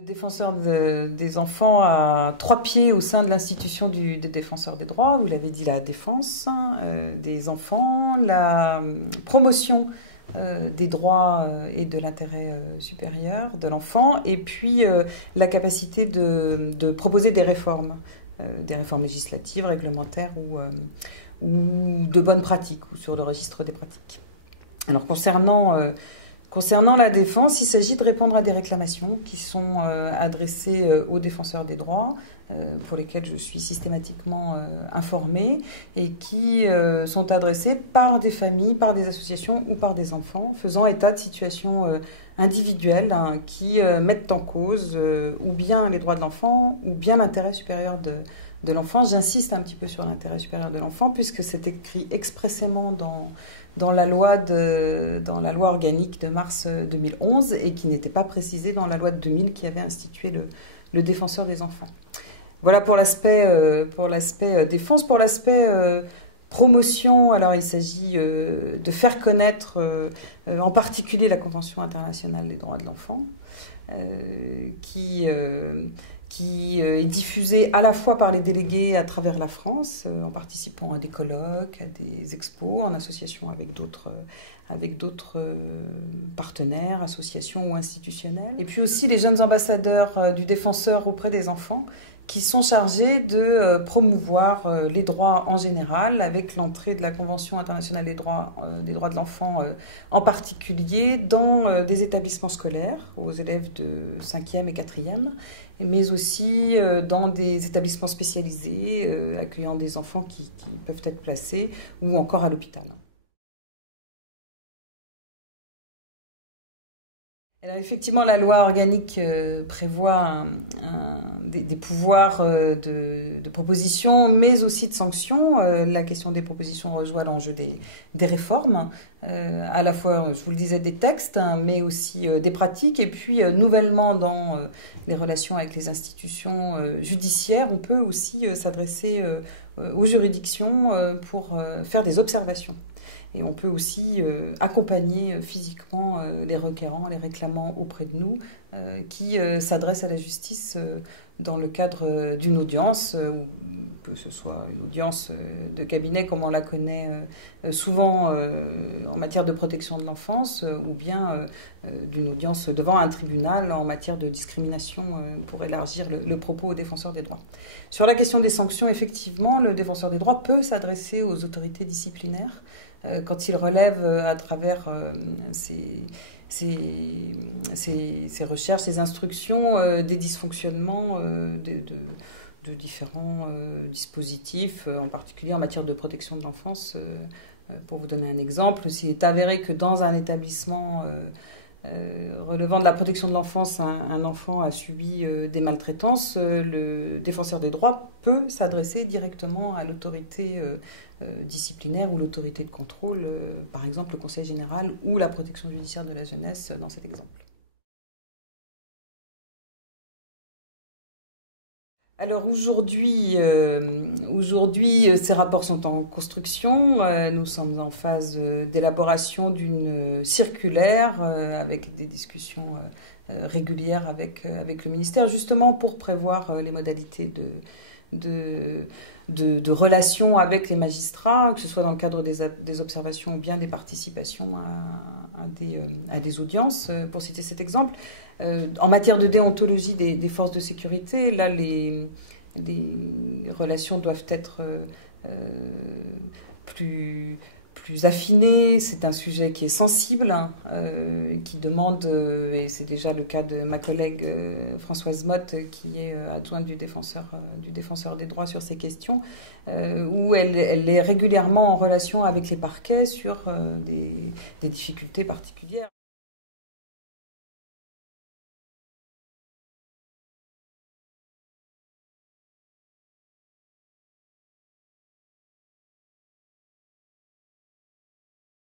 Le défenseur des enfants a 3 pieds au sein de l'institution des défenseurs des droits. Vous l'avez dit, la défense des enfants, la promotion des droits et de l'intérêt supérieur de l'enfant, et puis la capacité de proposer des réformes législatives, réglementaires ou de bonnes pratiques, ou sur le registre des pratiques. Alors concernant la défense, il s'agit de répondre à des réclamations qui sont adressées aux défenseurs des droits, pour lesquelles je suis systématiquement informée, et qui sont adressées par des familles, par des associations ou par des enfants, faisant état de situations individuelles qui mettent en cause ou bien les droits de l'enfant, ou bien l'intérêt supérieur de l'enfant. J'insiste un petit peu sur l'intérêt supérieur de l'enfant, puisque c'est écrit expressément dans la loi organique de mars 2011, et qui n'était pas précisé dans la loi de 2000 qui avait institué le défenseur des enfants. Voilà pour l'aspect défense. Pour l'aspect promotion, alors il s'agit de faire connaître en particulier la Convention internationale des droits de l'enfant, qui est diffusée à la fois par les délégués à travers la France, en participant à des colloques, à des expos, en association avec d'autres partenaires, associations ou institutionnels. Et puis aussi les jeunes ambassadeurs du défenseur auprès des enfants, qui sont chargés de promouvoir les droits en général, avec l'entrée de la Convention internationale des droits de l'enfant en particulier, dans des établissements scolaires, aux élèves de 5e et 4e, mais aussi dans des établissements spécialisés, accueillant des enfants qui peuvent être placés, ou encore à l'hôpital. Alors effectivement, la loi organique prévoit des pouvoirs de proposition, mais aussi de sanction. La question des propositions rejoint l'enjeu des réformes, à la fois, je vous le disais, des textes, mais aussi des pratiques. Et puis, nouvellement, dans les relations avec les institutions judiciaires, on peut aussi s'adresser aux juridictions pour faire des observations. Et on peut aussi accompagner physiquement les requérants, les réclamants auprès de nous, qui s'adressent à la justice dans le cadre d'une audience, ou que ce soit une audience de cabinet comme on la connaît souvent en matière de protection de l'enfance, ou bien d'une audience devant un tribunal en matière de discrimination, pour élargir le propos aux défenseurs des droits. Sur la question des sanctions, effectivement, le défenseur des droits peut s'adresser aux autorités disciplinaires quand il relève à travers ses recherches, ses instructions, des dysfonctionnements de différents dispositifs, en particulier en matière de protection de l'enfance. Pour vous donner un exemple, s'il est avéré que dans un établissement relevant de la protection de l'enfance, un enfant a subi des maltraitances, le défenseur des droits peut s'adresser directement à l'autorité disciplinaire ou l'autorité de contrôle, par exemple le Conseil général ou la protection judiciaire de la jeunesse dans cet exemple. Alors aujourd'hui, ces rapports sont en construction. Nous sommes en phase d'élaboration d'une circulaire avec des discussions régulières avec le ministère, justement pour prévoir les modalités de relations avec les magistrats, que ce soit dans le cadre des observations ou bien des participations à des audiences, pour citer cet exemple. En matière de déontologie des forces de sécurité, là, les relations doivent être plus affinées. C'est un sujet qui est sensible, qui demande, et c'est déjà le cas de ma collègue Françoise Motte, qui est adjointe du défenseur des droits sur ces questions, où elle est régulièrement en relation avec les parquets sur des difficultés particulières.